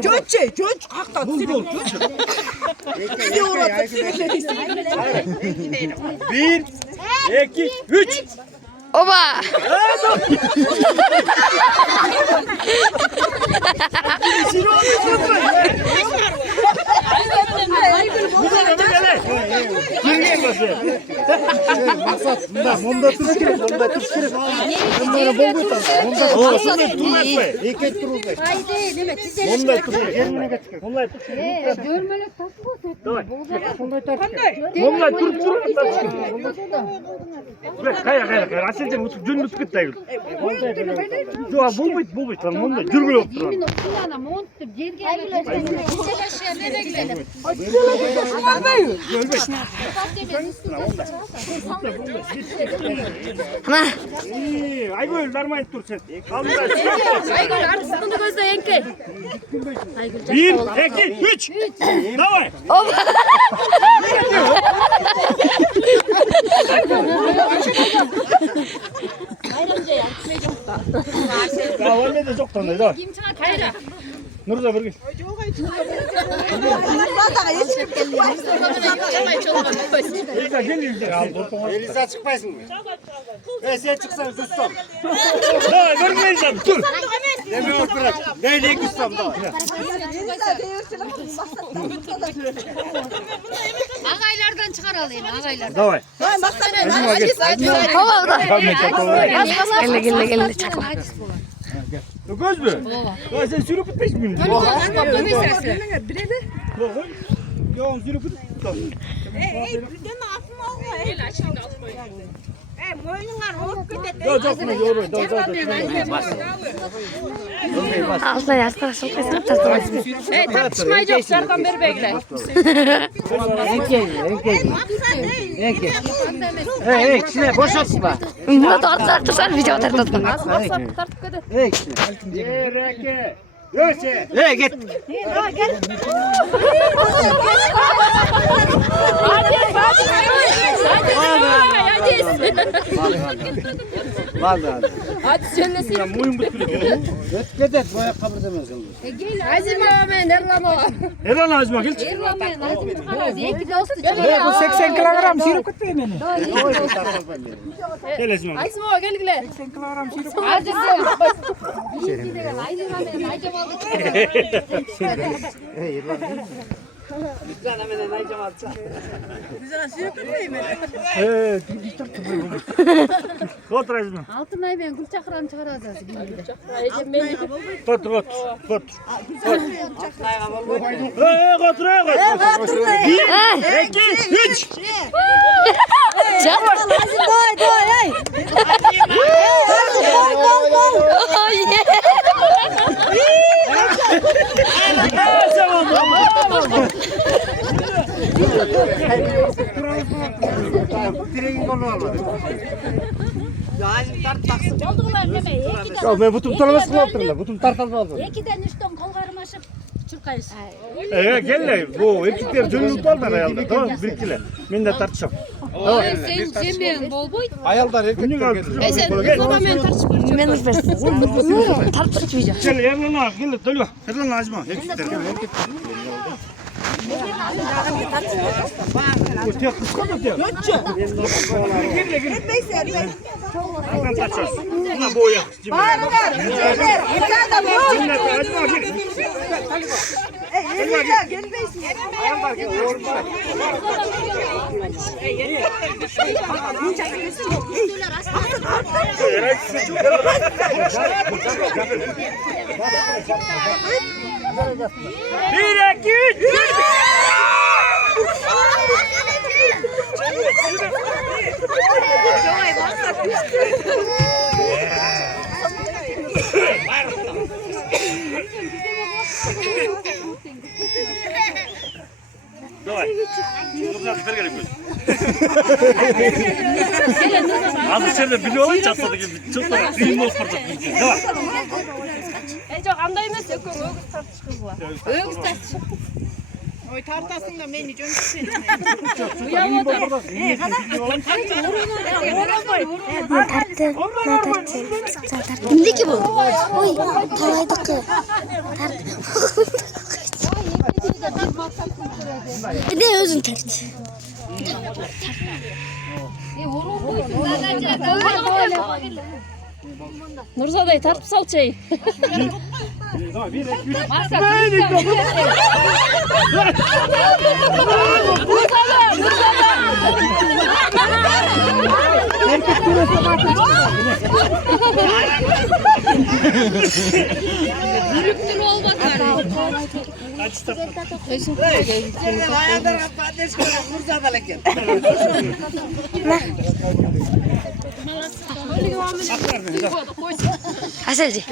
Göç hakta. Ne uğrattı? Bir, iki, üç. Oba! Maksat, bunda tuş kere. Bunlara bol koy tamam. Bunda tuş kere. İki turuldu. Haydi demek size. Bunda tuş kere. Yerine geç. Bunlar tuş kere. Görmeli takma tek. Bunlar tur Bırak kaya. Asilce cündüz kıttayım. Yo bu bit lan. Bunda cürgül oturur. Yemin okuyana montum yerge. Güzel aşağı nereye gidelim? Ana. Aygül vermeyin dur sen. Aygül artık bunu gözle yenke. Bir, iki, üç. Davay. Ya var ne de çok tanıdı da. Kim çıkar kayra? Nurza bir gün. Eliza çıkmasın mı? Sen çıksan tutsam. Ha vermeyiz abi dur. Demiyor bırak. Neyle tutsam da. Ağaylardan çıkar alayım ağaylardan. Davay. Hava da. Gelle çakma. Göz mü? Ya sen sürüp gitmiş miydin? Yok sürüp gitmiş. Altına yastığa sokmasın tartışma. Tartışmayacak Serkan beri bekle. Şine boşaltma. Buna da tartışar video tartışma. Git. Vallahi. Hadi söylesin. Ya muyum bitiriyor. Git bu ayakkabı demezsin. Azim amen erlama. Helal Nazım gel. Erlamayın azim çıkarız. İki dostu Bu 80 kilogram sirop kutlayayım beni. Gel Azim. Azim o gel gel. 80 kilogram sirop. Hadi gel. Azim amen aycam aldık. Otur Azim. Altın ay ben gül çakran çıkaracağız. Otur. Otur. Bir, iki, üç. Direğin konu olmadı. Ya ben butum taraması kullanırım. Butum tartalma aldım. İkiden üçten kol karmaşıp çırkayız. Gel bu erkekler cönlük var herhalde. Tamam biriktiler. Ben de tartışam. Sen yemeğin bol boy. Ayallar Günlük aldım. Sen baba ben tartışmıyorum. Ben tartışmayacağım. Gel yanına gel dolu. Helal Nazım. Erkekler. Öteye kıskan öteye. Gel. Hakan taçar. Buna boya. Bir, iki, üç. Давай. Azı şöyle biliyorlar çatladı gibi. Çok da film olsun. Давай. Çok andaymış yok. Öğüs tartışma. Oy tartasın da beni cömçüsün. Şimdi ki bu. Oy, talaydık. Bir de özün tart. Nurzaday tartıp sal çayı. Aselci.